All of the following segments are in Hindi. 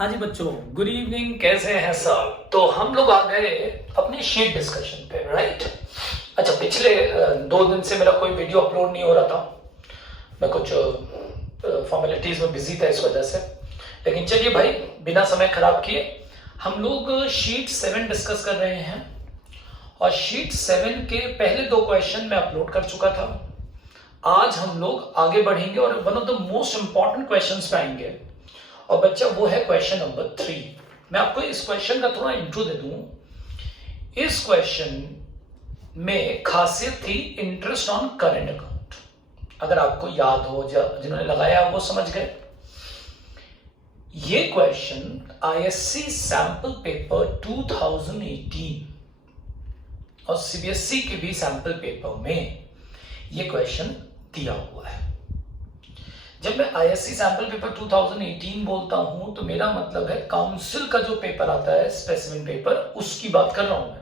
हाँ जी बच्चों, गुड इवनिंग। कैसे हैं सब? तो हम लोग आ गए अपनी शीट डिस्कशन पे, राइट? अच्छा, पिछले 2 दिन से मेरा कोई वीडियो अपलोड नहीं हो रहा था। मैं कुछ फॉर्मेलिटीज में बिजी था इस वजह से। लेकिन चलिए भाई, बिना समय खराब किए हम लोग शीट 7 डिस्कस कर रहे हैं। और शीट 7 के पहले 2 क्वेश्चन मैं अपलोड कर चुका था। आज हम लोग आगे बढ़ेंगे और one of the most important questions पे आएंगे। और बच्चा वो है क्वेश्चन नंबर 3। मैं आपको इस क्वेश्चन का थोड़ा इंट्रो दे दूं। इस क्वेश्चन में खासियत थी इंटरेस्ट ऑन करंट अकाउंट। अगर आपको याद हो, जिन्होंने लगाया वो समझ गए। ये क्वेश्चन आईएससी सैंपल पेपर 2018 और सीबीएसई के भी सैंपल पेपर में ये क्वेश्चन दिया हुआ है। जब मैं आईएससी सैंपल पेपर 2018 बोलता हूं तो मेरा मतलब है काउंसिल का जो पेपर आता है, स्पेसिमेन पेपर, उसकी बात कर रहा हूं मैं।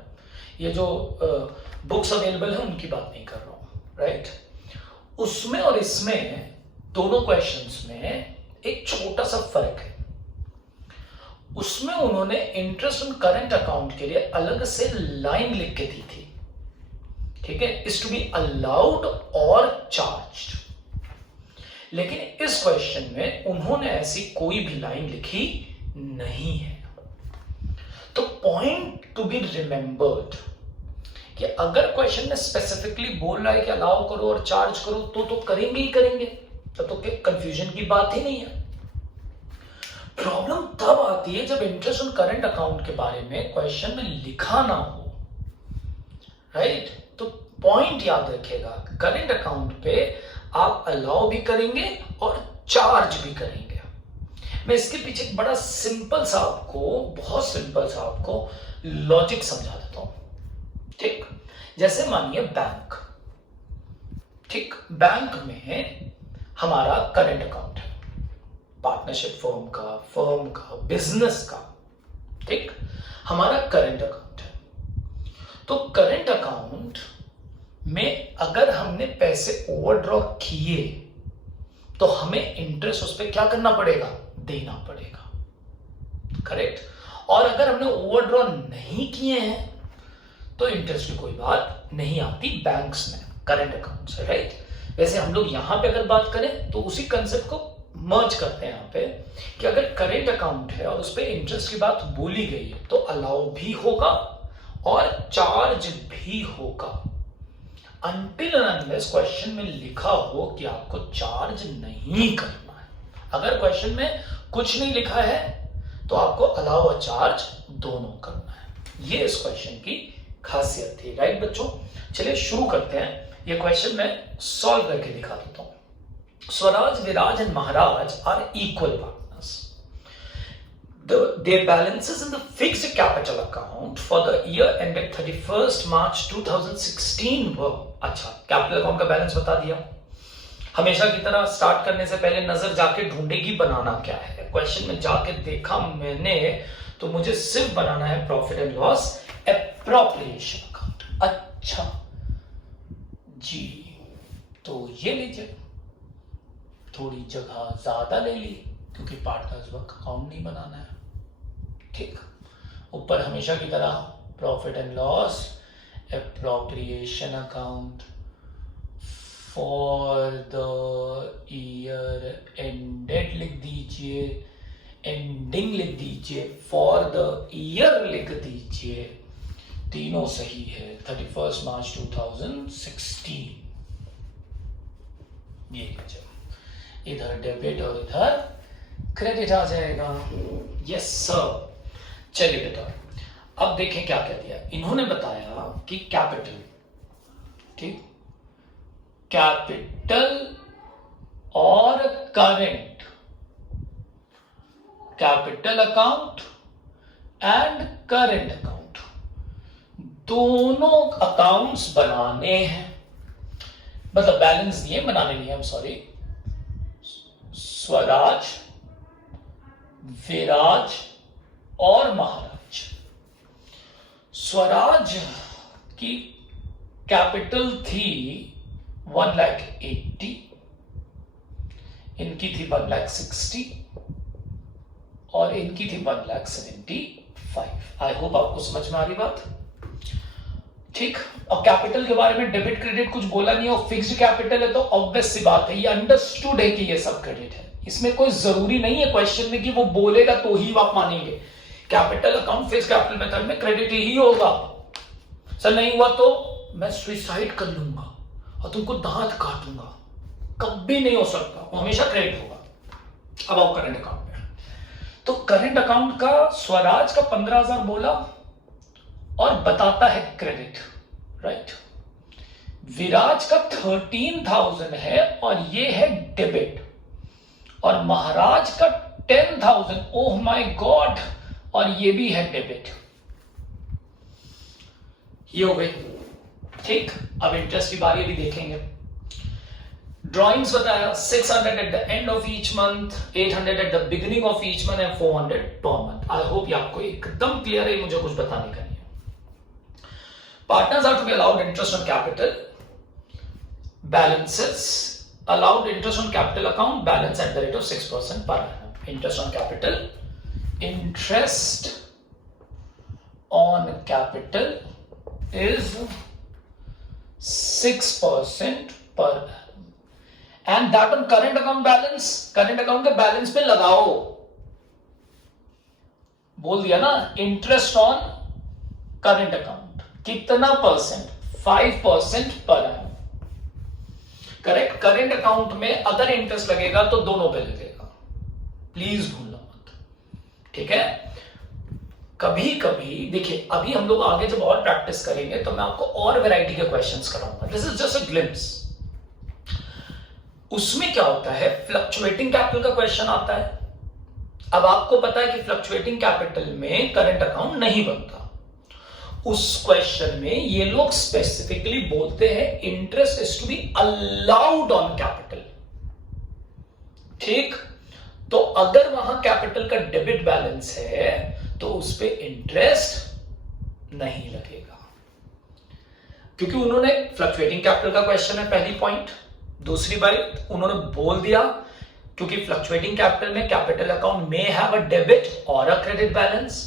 ये जो बुक्स अवेलेबल है उनकी बात नहीं कर रहा हूं, राइट? उसमें और इसमें दोनों क्वेश्चंस में एक छोटा सा फर्क है। उसमें उन्होंने इंटरेस्ट ऑन करंट अकाउंट के लिए अलग से लाइन लिख के दी थी, ठीक है? इज टू बी अलाउड और चार्ज्ड। लेकिन इस क्वेश्चन में उन्होंने ऐसी कोई भी लाइन लिखी नहीं है। तो पॉइंट टू बी रिमेंबर्ड कि अगर क्वेश्चन में स्पेसिफिकली बोल रहा है कि अलाउ करो और चार्ज करो तो करेंगे ही करेंगे। तो कंफ्यूजन की बात ही नहीं है। प्रॉब्लम तब आती है जब इंटरेस्ट ऑन करंट अकाउंट के बारे में क्वेश्चन में लिखा ना हो, राइट? तो पॉइंट याद रखिएगा, करंट अकाउंट पे आप अलाउ भी करेंगे और चार्ज भी करेंगे। मैं इसके पीछे एक बड़ा सिंपल सा आपको, बहुत सिंपल सा आपको लॉजिक समझा देता हूं, ठीक? जैसे मानिए बैंक, ठीक? बैंक में हमारा करंट अकाउंट है, पार्टनरशिप फर्म का, बिजनेस का, ठीक? हमारा करंट अकाउंट है। तो करंट अकाउंट में अगर हमने पैसे ओवरड्रॉ किए तो हमें इंटरेस्ट उस पर क्या करना पड़ेगा? देना पड़ेगा, करेक्ट? और अगर हमने ओवरड्रॉ नहीं किए हैं तो इंटरेस्ट की कोई बात नहीं आती बैंक्स में, करंट अकाउंट से, राइट? वैसे हम लोग यहां पे अगर बात करें तो उसी कंसेप्ट को मर्ज करते हैं यहां पे कि अगर करंट अकाउंट है और उस पर इंटरेस्ट की बात बोली गई है तो अलाउ भी होगा और चार्ज भी होगा, अनटिल एंड अनलेस क्वेश्चन में लिखा हो कि आपको चार्ज नहीं करना है। अगर क्वेश्चन में कुछ नहीं लिखा है तो आपको अलाउ और चार्ज दोनों करना है। ये इस क्वेश्चन की खासियत थी, राइट बच्चों? चलिए शुरू करते हैं। ये क्वेश्चन मैं सॉल्व करके दिखा देता हूं। Swaraj, Viraj and Maharaj are equal partners. Their balances in the fixed capital account for the year ended 31st March 2016 were, अच्छा, कैपिटल अकाउंट का बैलेंस बता दिया। हमेशा की तरह स्टार्ट करने से पहले नजर जाके ढूंढेगी बनाना क्या है। क्वेश्चन में जाके देखा मैंने तो मुझे सिर्फ बनाना है profit and loss appropriation account. अच्छा जी, तो ये लीजिए, थोड़ी जगह ज्यादा ले ली क्योंकि पार्टनर्स वर्क अकाउंट नहीं बनाना है, ठीक? ऊपर हमेशा की तरह profit and loss appropriation account for the year ended लिख दीजिए, एंडिंग लिख दीजिए, फॉर द ईयर लिख दीजिए, तीनों सही है। 31 मार्च 2016 ये लीजिए, इधर डेबिट और इधर क्रेडिट आ जाएगा। Yes sir. चलिए बेटा, अब देखें क्या कह दिया इन्होंने। बताया कि कैपिटल, ठीक, कैपिटल और current, capital account and current account, दोनों अकाउंट्स बनाने हैं। मतलब बैलेंस दिए, बनाने नहीं, आई एम सॉरी। स्वराज, विराज और महाराज। स्वराज की कैपिटल थी 1,80,000, इनकी थी 1,60,000, और इनकी थी 1,75,000। आई होप आपको समझ में आ रही बात, ठीक। और कैपिटल के बारे में डेबिट क्रेडिट कुछ बोला नहीं, और फिक्स्ड कैपिटल है तो ऑब्वियस सी बात है, ये अंडरस्टूड है कि ये सब क्रेडिट है। इसमें कोई जरूरी नहीं है क्वेश्चन में कि वो बोलेगा तो ही आप मानेंगे। Capital account fixed capital method में क्रेडिट ही होगा। सर नहीं हुआ तो मैं सुसाइड कर लूंगा और तुमको दांत काटूंगा, कभी नहीं हो सकता, वो हमेशा क्रेडिट होगा। अब आओ करंट अकाउंट में। तो करंट अकाउंट का स्वराज का 15,000 बोला और बताता है क्रेडिट, राइट। विराज का 13,000 है और ये है डेबिट, और महाराज का 10,000, ओह माय गॉड, और ये भी है डेबिट। ये हो गई, ठीक। अब इंटरेस्ट की बारी भी देखेंगे। ड्रॉइंग्स बताया 600 eight the end of each month, 800 at the beginning of each month and 400 per month. I hope ये आपको एकदम क्लियर है, मुझे कुछ बताने का नहीं है। Partners are to be allowed interest on capital balances, allowed interest on capital account balance at the rate of 6% per annum. Interest on capital, interest on capital is 6% per annum, and that on current account balance, current account के बैलेंस पे लगाओ। बोल दिया ना, इंटरेस्ट ऑन करंट अकाउंट कितना परसेंट, 5% पर annum, करेक्ट। करंट अकाउंट में अगर इंटरेस्ट लगेगा तो दोनों पे लगेगा, प्लीज भूलना मत, ठीक है। कभी कभी देखिए, अभी हम लोग आगे जब और प्रैक्टिस करेंगे तो मैं आपको और वैरायटी के क्वेश्चंस कराऊंगा। This is just a glimpse. उसमें क्या होता है, फ्लक्चुएटिंग कैपिटल का क्वेश्चन आता है। अब आपको पता है कि फ्लक्चुएटिंग कैपिटल में करंट अकाउंट नहीं बनता। उस क्वेश्चन में ये लोग स्पेसिफिकली बोलते हैं interest is to be allowed on capital, ठीक। तो अगर वहां कैपिटल का डेबिट बैलेंस है तो उस पे इंटरेस्ट नहीं लगेगा, क्योंकि उन्होंने फ्लक्चुएटिंग कैपिटल का क्वेश्चन है, पहली पॉइंट। दूसरी बात उन्होंने बोल दिया क्योंकि फ्लक्चुएटिंग कैपिटल में कैपिटल अकाउंट में हैव अ डेबिट और अ क्रेडिट बैलेंस,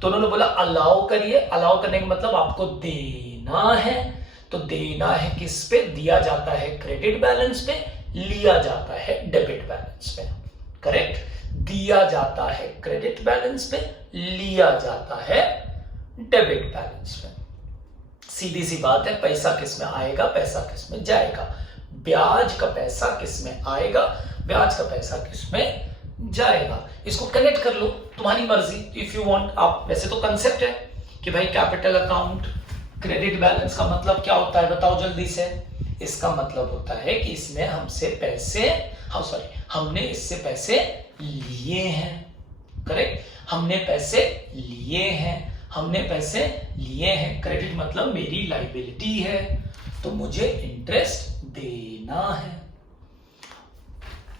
तो उन्होंने बोला अलाउ करिए। अलाउ करने का मतलब आपको देना है, तो देना है किस पे, दिया जाता है क्रेडिट बैलेंस पे, लिया जाता है डेबिट बैलेंस पे, करेक्ट। दिया जाता है क्रेडिट बैलेंस पे, लिया जाता है डेबिट बैलेंस पे। सीधी सी बात है, पैसा किस में आएगा, पैसा किस में जाएगा, ब्याज का पैसा किस में आएगा, ब्याज का पैसा किस में जाएगा। इसको कनेक्ट कर लो, तुम्हारी मर्जी, इफ यू वांट। आप वैसे तो कंसेप्ट है कि भाई कैपिटल अकाउंट क्रेडिट बैलेंस का मतलब क्या होता है, बताओ जल्दी से। इसका मतलब होता है कि इसमें हमसे पैसे, हमने इससे पैसे लिए हैं, करेक्ट। हमने पैसे लिए हैं, हमने पैसे लिए हैं। क्रेडिट मतलब मेरी लायबिलिटी है, तो मुझे इंटरेस्ट देना है।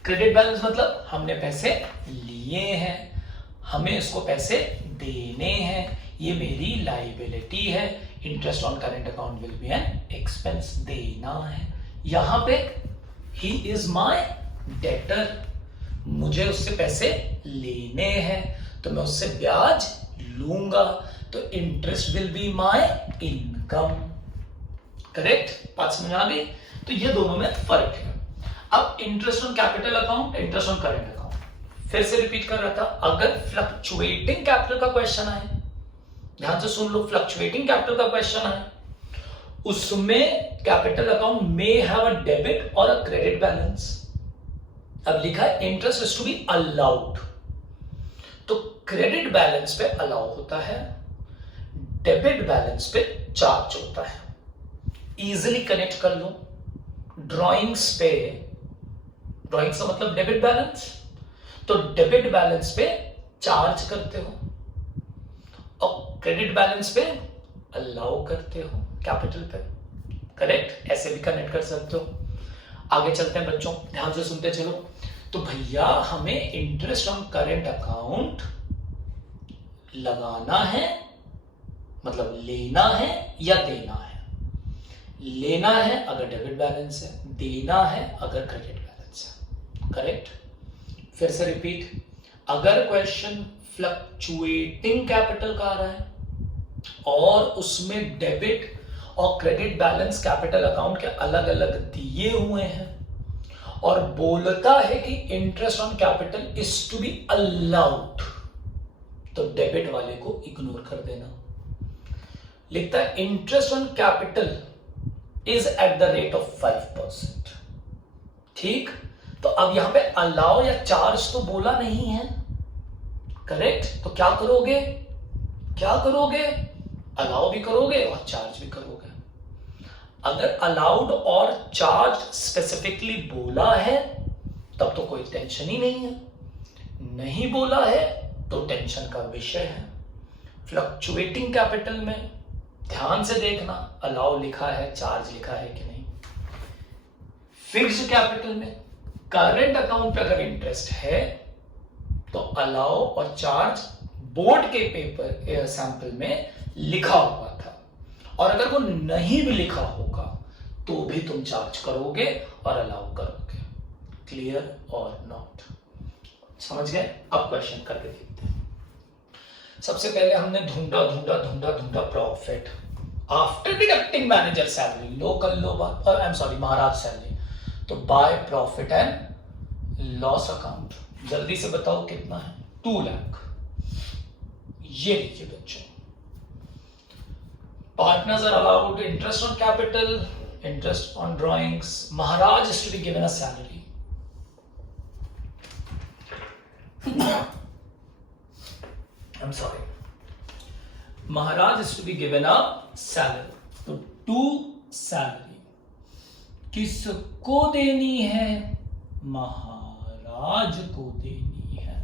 क्रेडिट बैलेंस मतलब हमने पैसे लिए हैं, हमें इसको पैसे देने हैं, ये मेरी लायबिलिटी है। Interest on current account will be an expense, देना है। यहां पे ही इज माय डेटर, मुझे उससे पैसे लेने हैं, तो मैं उससे ब्याज लूंगा, तो interest will be my income, correct. बात समझ आ गई। तो ये दोनों में फर्क है। अब interest on capital account, interest on current account, फिर से रिपीट कर रहा था। अगर फ्लक्चुएटिंग कैपिटल का क्वेश्चन आए, ध्यान से सुन लो, फ्लक्चुएटिंग कैपिटल का क्वेश्चन आए, उसमें कैपिटल अकाउंट में हैव अ डेबिट और अ क्रेडिट बैलेंस। अब लिखा है interest is to be allowed, तो क्रेडिट बैलेंस पे अलाउ होता है, डेबिट बैलेंस पे चार्ज होता है। इजीली कनेक्ट कर लो। ड्रॉइंग्स पे, ड्रॉइंग्स का मतलब डेबिट बैलेंस, तो डेबिट बैलेंस पे चार्ज करते हो और क्रेडिट बैलेंस पे अलाउ करते हो कैपिटल पे, करेक्ट। ऐसे भी कनेक्ट कर सकते हो। आगे चलते हैं बच्चों, ध्यान से सुनते चलो। तो भैया हमें इंटरेस्ट ऑन करेंट अकाउंट लगाना है, मतलब लेना है या देना है। लेना है अगर डेबिट बैलेंस है, देना है अगर क्रेडिट बैलेंस है, करेक्ट। फिर से रिपीट, अगर क्वेश्चन फ्लक्चुएटिंग कैपिटल का आ रहा है और उसमें डेबिट और क्रेडिट बैलेंस कैपिटल अकाउंट के अलग अलग दिए हुए हैं और बोलता है कि interest on capital is to be allowed, तो डेबिट वाले को इग्नोर कर देना। लिखता है interest on capital is at the rate of 5%। ठीक, तो अब यहां पे अलाउ या चार्ज तो बोला नहीं है, करेक्ट? तो क्या करोगे, क्या करोगे? अलाउ भी करोगे और चार्ज भी करोगे। अगर अलाउड और चार्ज स्पेसिफिकली बोला है तब तो कोई टेंशन ही नहीं है, नहीं बोला है तो टेंशन का विषय है। फ्लक्चुएटिंग कैपिटल में ध्यान से देखना अलाउ लिखा है, चार्ज लिखा है कि नहीं। फिक्स्ड कैपिटल में करंट अकाउंट पे अगर इंटरेस्ट है तो अलाउ और चार्ज बोर्ड के पेपर सैंपल में लिखा हुआ था, और अगर वो नहीं भी लिखा होगा तो भी तुम चार्ज करोगे और अलाउ करोगे। क्लियर और नॉट? समझ गए? अब क्वेश्चन करके देखते हैं। सबसे पहले हमने ढूंढा profit after deducting manager salary, लो कर लो बात, और I am sorry Maharaj salary, तो by profit and loss account. जल्दी से बताओ कितना है? 2 लाख। ये लीजिए बच्चों, partners are allowed interest on capital, interest on drawings. Maharaj is to be given a salary. I'm sorry. Maharaj is to be given a salary. तो to salary किसको देनी है? महाराज को देनी है।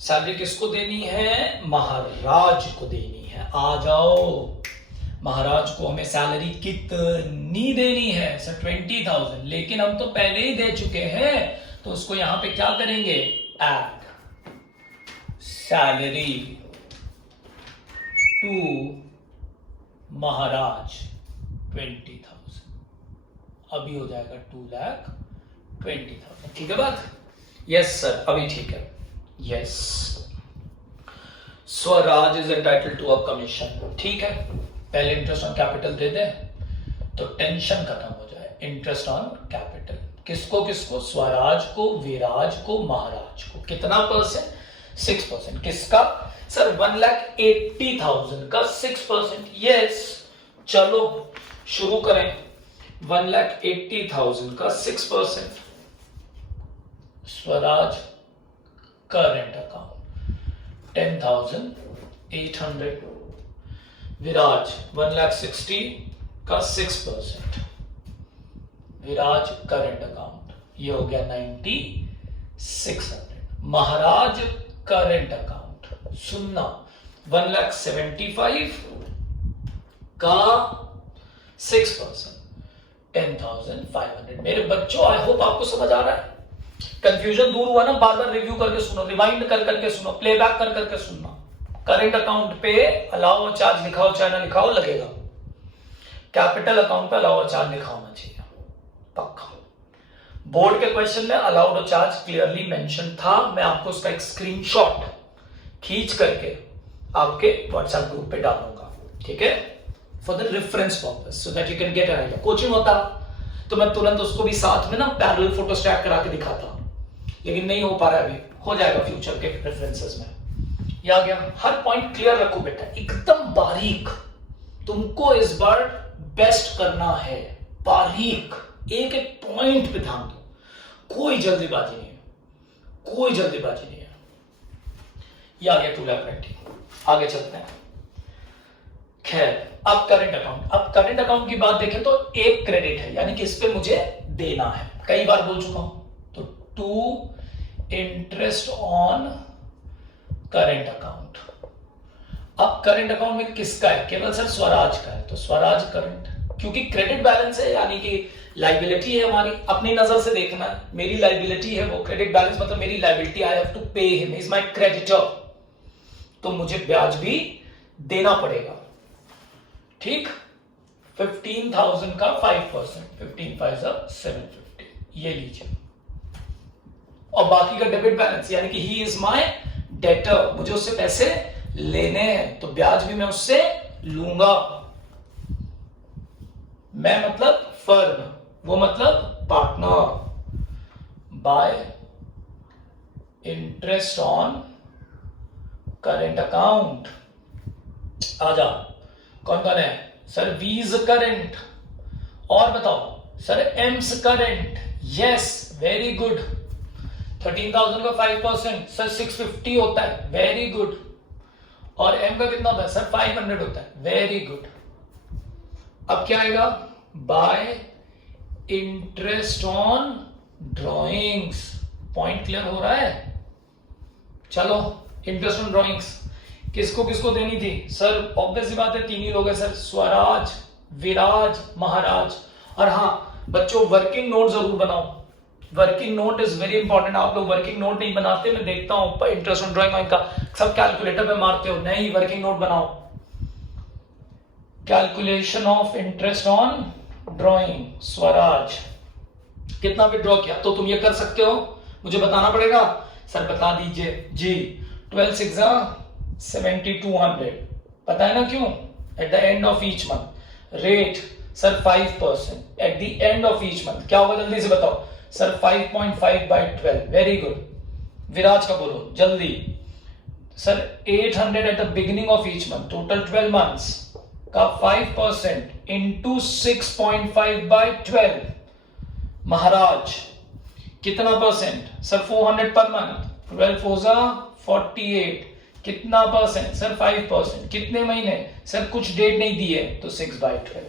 सैलरी किसको देनी है? महाराज को देनी है। आ जाओ, महाराज को हमें सैलरी कितनी देनी है? सर 20,000, लेकिन हम तो पहले ही दे चुके हैं, तो उसको यहां पे क्या करेंगे? ऐड सैलरी टू महाराज 20,000, अभी हो जाएगा 2,20,000। ठीक है बात? यस सर, अभी ठीक है। Yes, Swaraj is entitled to a commission. ठीक है, पहले इंटरेस्ट ऑन कैपिटल दे दे तो टेंशन खत्म हो जाए। इंटरेस्ट ऑन कैपिटल किसको किसको? स्वराज को, विराज को, महाराज को। कितना परसेंट? 6%। किसका? सर 1,80,000 का 6%। यस, चलो शुरू करें। 1,80,000 का 6%। Swaraj current account 10,800। विराज 1,60,000 का 6%। विराज करंट अकाउंट, ये हो गया 9,600। महाराज करंट अकाउंट सुनना 1,75,000 का 6%, 10,500। मेरे बच्चों, आई होप आपको समझ आ रहा है। कंफ्यूजन दूर हुआ ना? बार बार रिव्यू करके सुनो, रिवाइंड कर करके सुनो, प्लेबैक कर करके सुनना। करंट अकाउंट पे अलाउ और चार्ज लिखा हो चाहे ना लिखा हो, लगेगा। कैपिटल अकाउंट पे अलाउ और चार्ज लिखा होना चाहिए, पक्का। बोर्ड के क्वेश्चन में अलाउड और चार्ज क्लियरली मेंशन था। मैं आपको उसका एक स्क्रीनशॉट खींच करके आपके व्हाट्सएप ग्रुप पे डालूंगा, ठीक है, for the reference purpose, so that you can get an idea. Coaching होता तो मैं तुरंत उसको भी साथ में ना पैरेलल फोटो स्टैक करा के दिखाता, लेकिन नहीं हो पा रहा है अभी, हो जाएगा फ्यूचर के रेफरेंसेस में। ये आ गया। हर पॉइंट क्लियर रखो बेटा, एकदम बारीक। तुमको इस बार बेस्ट करना है, बारीक, एक एक पॉइंट पे ध्यान दो। कोई जल्दीबाजी नहीं है, कोई जल्दीबाजी नहीं है। ये आ गया 2,20,000। आगे चलते हैं। खैर, अब करंट अकाउंट। अब करंट अकाउंट की बात देखें तो एक क्रेडिट है, यानी कि इस पे मुझे देना है। कई बार बोल चुका हूं, तो to interest on current account. अब करंट अकाउंट में किसका है? केवल सर स्वराज का है, तो स्वराज करंट, क्योंकि क्रेडिट बैलेंस है, यानी कि लाइबिलिटी है हमारी। अपनी नजर से देखना है, मेरी लाइबिलिटी है वो, क्रेडिट बैलेंस मतलब मेरी liability, I have to pay him, is my creditor, तो मुझे ब्याज भी देना पड़ेगा। ठीक, 15,000 का 5%, 15 5 750। ये लीजिए, और बाकी का डेबिट बैलेंस, यानी कि ही इज माई डेटर, मुझे उससे पैसे लेने हैं, तो ब्याज भी मैं उससे लूंगा। मैं मतलब फर्म, वो मतलब partner. Bye interest on current account. आजा, कौन कौन है सर? वीज करेंट, और बताओ sir AIIMS current. Yes, very good. 13,000 का 5% सर 650 होता है, वेरी गुड। और एम का कितना होता है सर? 500 होता है, वेरी गुड। अब क्या आएगा? Bye interest on drawings. Point clear हो रहा है? चलो, इंटरेस्ट ऑन ड्रॉइंग्स किसको किसको देनी थी सर? ऑब्वियस सी बात है, तीन ही लोग हैं सर, स्वराज, विराज, महाराज। और हाँ बच्चों, वर्किंग नोट जरूर बनाओ। Working note is very important. आप लोग वर्किंग नोट नहीं बनाते, मैं देखता हूं इंटरेस्ट ऑन ड्राइंग का सब कैलकुलेटर पे मारते हो। नहीं, वर्किंग नोट बनाओ। Calculation of interest on drawing, Swaraj कितना विड्रॉ किया, तो तुम ये कर सकते हो, मुझे बताना पड़ेगा सर, बता दीजिए जी। 12 6 7200, पता है ना क्यों? At the end of each month. Rate sir 5%। At the end of each month क्या होगा, जल्दी से बताओ sir? 5.5 by 12, very good. Viraj का बोलो जल्दी sir. 800 at the beginning of each month, total 12 months का 5% इंटू 6.5 by 12। महाराज कितना परसेंट सर? 400 per month. 12 4 48, कितना परसेंट सर? 5%। कितने महीने सर? कुछ डेट नहीं दी है, तो 6 by 12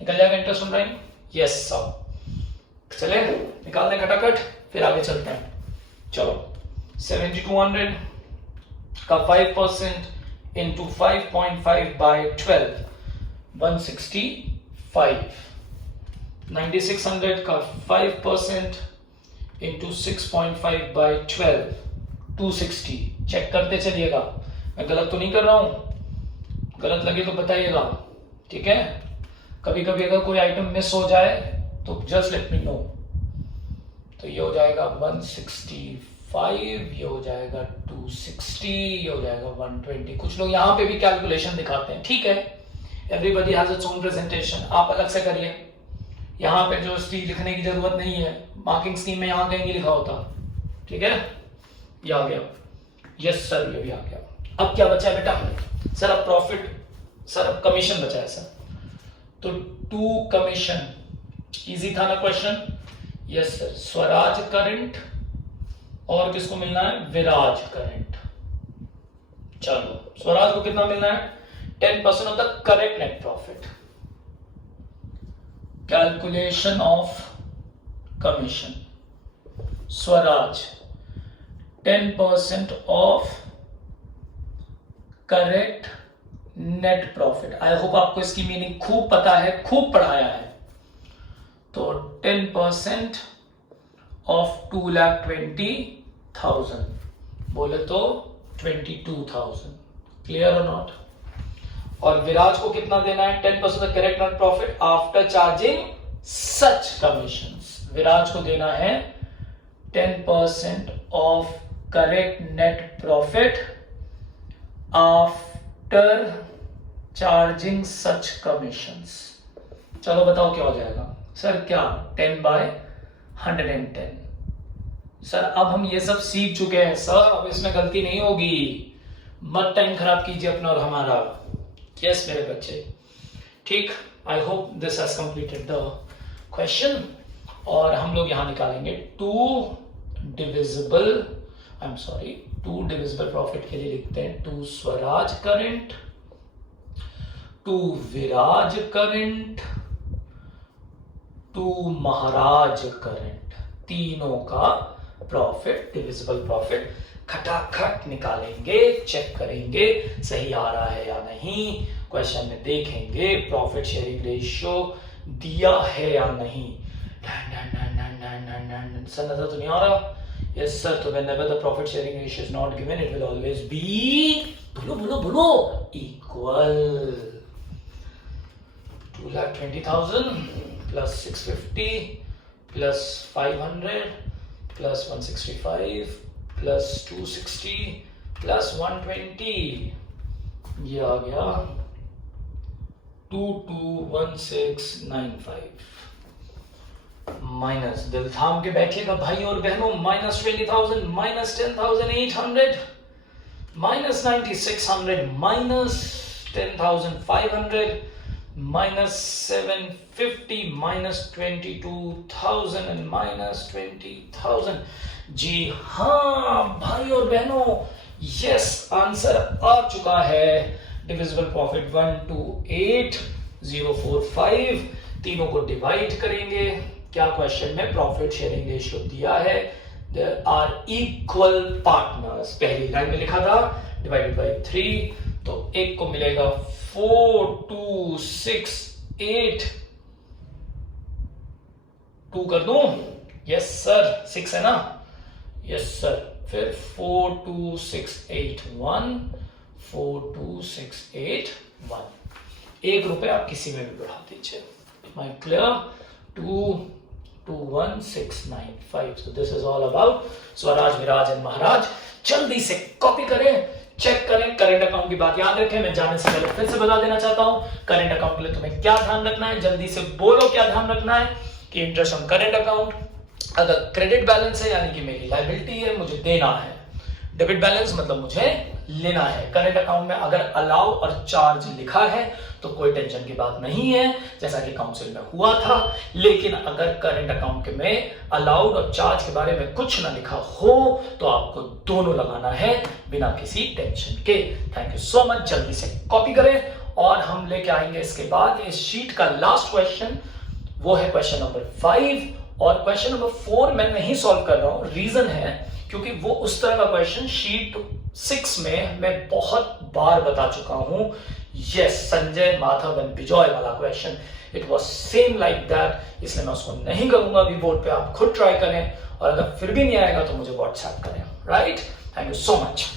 निकल जाएगा interest on drawing. Yes sir, चले निकाल दें खटाखट, फिर आगे चलते हैं। चलो, 7200 का 5% इंटू 5.5 by 12, 165। 9600 का 5% इंटू 6.5 by 12, 260। चेक करते चलिएगा, मैं गलत तो नहीं कर रहा हूं। गलत लगे तो बताइएगा, ठीक है? कभी कभी अगर कोई आइटम मिस हो जाए तो जस्ट लेट मी नो। तो ये हो जाएगा 165, ये हो जाएगा 260, ये हो जाएगा 120। कुछ लोग यहाँ पे भी कैलकुलेशन दिखाते हैं, ठीक है? Everybody has its own presentation, आप अलग से करिए। यहाँ पे जो स्टील लिखने की जरूरत नहीं है, मार्किंग स्कीम में यहाँ कहीं नहीं लिखा होता, ठीक है? ये आ गया, यस सर, ये भी आ गया। अब क्या बचा है बेटा सर? अब प्रॉफिट सर, अब कमीशन बचा है सर। तो 2 कमीशन, इजी था ना question? Yes sir. Swaraj current और किसको मिलना है? विराज करंट। चलो, स्वराज को कितना मिलना है? 10% of the correct net profit. Calculation of commission, Swaraj 10% of correct net profit. I hope आपको इसकी मीनिंग खूब पता है, खूब पढ़ाया है। तो 10% ऑफ 2,20,000, बोले तो 22,000। क्लियर और नॉट? और विराज को कितना देना है? 10% of correct net profit after charging such commissions. Viraj को देना है 10% of correct net profit after charging such commissions. चलो बताओ क्या हो जाएगा सर? क्या 10 by 110? सर अब हम ये सब सीख चुके हैं सर, अब इसमें गलती नहीं होगी। मत टाइम खराब कीजिए अपना और हमारा। यस मेरे बच्चे, ठीक। I hope this has completed the question. और हम लोग यहां निकालेंगे 2 डिविजिबल प्रॉफिट के लिए लिखते हैं 2 स्वराज करंट, 2 विराज करंट, 2 महाराज करंट। तीनों का प्रॉफिट, डिविजिबल प्रॉफिट खटाखट निकालेंगे, चेक करेंगे सही आ रहा है या नहीं, क्वेश्चन में देखेंगे प्रॉफिट शेयरिंग रेशियो दिया है या नहीं। सर नजर तो नहीं आ रहा? Yes sir. तो whenever the profit sharing ratio is not given, it will always be बोलो equal 2,20,000 plus 650 plus 500 plus 165 plus 260 plus 120, ये आ गया 221695 माइनस, दिल थाम के बैठिएगा भाई और बहनों, minus 20,000 minus 10,800 minus 9,600 minus 10,500 minus 750 minus 22,000 and minus 20,000। जी हाँ भाई और बहनों, यस आंसर आ चुका है। डिविजिबल प्रॉफिट 128,045, तीनों को डिवाइड करेंगे। क्या क्वेश्चन में प्रॉफिट शेयरिंग रेशियो दिया है? देयर आर इक्वल पार्टनर्स, पहली लाइन में लिखा था डिवाइडेड बाय 3, तो एक को मिलेगा 4268, 2 कर दूं? यस सर, 6 है ना? यस सर, फिर 42681, 42681, 1 रुपए आप किसी में भी बढ़ा दीजिए। My clear? 221,695। So this is all about Swaraj, Viraj and Maharaj. जल्दी से कॉपी करें, चेक करें। करंट अकाउंट की बात याद रखें। मैं जाने से पहले फिर से बता देना चाहता हूं, करंट अकाउंट के लिए तुम्हें क्या ध्यान रखना है, जल्दी से बोलो क्या ध्यान रखना है कि इंटरेस्ट ऑन करंट अकाउंट, अगर क्रेडिट बैलेंस है यानी कि मेरी लायबिलिटी है, मुझे देना है। डेबिट बैलेंस मतलब मुझे लेना है। करंट अकाउंट में अगर अलाउ और चार्ज लिखा है तो कोई टेंशन की बात नहीं है, जैसा कि काउंसिल में हुआ था। लेकिन अगर करंट अकाउंट में अलाउड और चार्ज के बारे में कुछ ना लिखा हो तो आपको दोनों लगाना है बिना किसी टेंशन के। Thank you so much. जल्दी से कॉपी करें और हम लेके आएंगे इसके बाद इस शीट का लास्ट क्वेश्चन, वो है क्वेश्चन नंबर 5। और क्वेश्चन नंबर 4 मैं नहीं सॉल्व कर रहा हूं, रीजन है क्योंकि वो उस तरह का क्वेश्चन शीट 6 में मैं बहुत बार बता चुका हूं। यस, संजय माधव एंड बिजॉय वाला question, it was same like that, इसलिए मैं उसको नहीं करूंगा अभी बोर्ड पे। आप खुद ट्राई करें और अगर फिर भी नहीं आएगा तो मुझे व्हाट्सएप करें। Right, thank you so much.